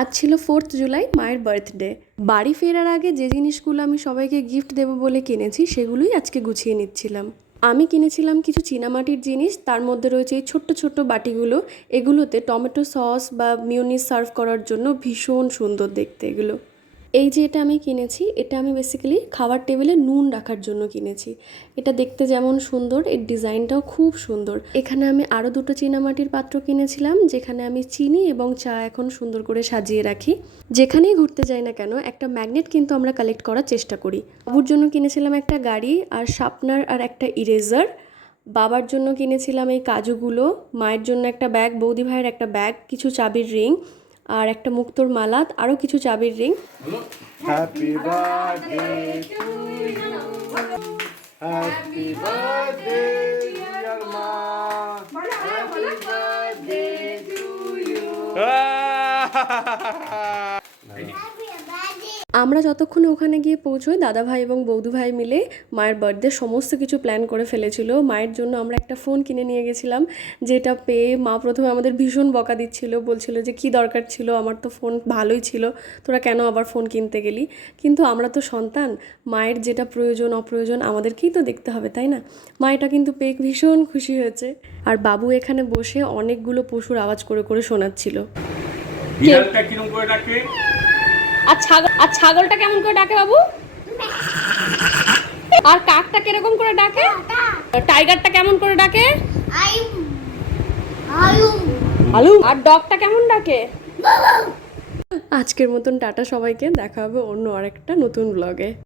আজ ছিল 4th জুলাই, মায়ের বার্থডে। বাড়ি ফেরার আগে যে জিনিসগুলো আমি সবাইকে গিফট দেবো বলে কিনেছি সেগুলোই আজকে গুছিয়ে নিচ্ছিলাম। আমি কিনেছিলাম কিছু চীনামাটির জিনিস, তার মধ্যে রয়েছে এই ছোট্ট ছোট্ট বাটিগুলো। এগুলোতে টমেটো সস বা মিউনিস সার্ভ করার জন্য ভীষণ সুন্দর দেখতে এগুলো। এই যে এটা আমি কিনেছি, এটা আমি বেসিক্যালি খাবার টেবিলে নুন রাখার জন্য কিনেছি। এটা দেখতে যেমন সুন্দর, এর ডিজাইনটাও খুব সুন্দর। এখানে আমি আরও দুটো চীনামাটির পাত্র কিনেছিলাম, যেখানে আমি চিনি এবং চা এখন সুন্দর করে সাজিয়ে রাখি। যেখানেই ঘুরতে যাই না কেন একটা ম্যাগনেট কিন্তু আমরা কালেক্ট করার চেষ্টা করি। বাবুর জন্য কিনেছিলাম একটা গাড়ি আর শার্পনার আর একটা ইরেজার। বাবার জন্য কিনেছিলাম এই কাজুগুলো, মায়ের জন্য একটা ব্যাগ, বৌদি ভাইয়ের একটা ব্যাগ, কিছু চাবির রিং আর একটা মুক্তোর মালা, আরও কিছু চাবির ring. Happy birthday to you, happy birthday dear মা, হ্যাপি বার্থডে টু ইউ। আমরা যতক্ষণে ওখানে গিয়ে পৌঁছোই দাদা ভাই এবং বৌদি ভাই মিলে মায়ের বার্থডে সমস্ত কিছু প্ল্যান করে ফেলেছিল। মায়ের জন্য আমরা একটা ফোন কিনে নিয়ে গেছিলাম, যেটা পেয়ে মা প্রথমে আমাদের ভীষণ বকা দিচ্ছিল, বলছিল যে কি দরকার ছিল, আমার তো ফোন ভালোই ছিল, তোরা কেন আবার ফোন কিনতে গেলি। কিন্তু আমরা তো সন্তান, মায়ের যেটা প্রয়োজন অপ্রয়োজন আমাদেরকেই তো দেখতে হবে, তাই না? মা এটা কিন্তু পেয়ে ভীষণ খুশি হয়েছে। আর বাবু এখানে বসে অনেকগুলো পশুর আওয়াজ করে করে শোনাচ্ছিল। বিড়ালটা কিরকম করে ডাকে? আর ছাগলটা কেমন করে ডাকে বাবু? আর কাকটা কিরকম করে ডাকে? টাইগারটা কেমন করে ডাকে? আলু। আর ডগটা কেমন ডাকে? আজকের মতন টাটা সবাইকে, দেখা হবে অন্য আরেকটা নতুন ব্লগে।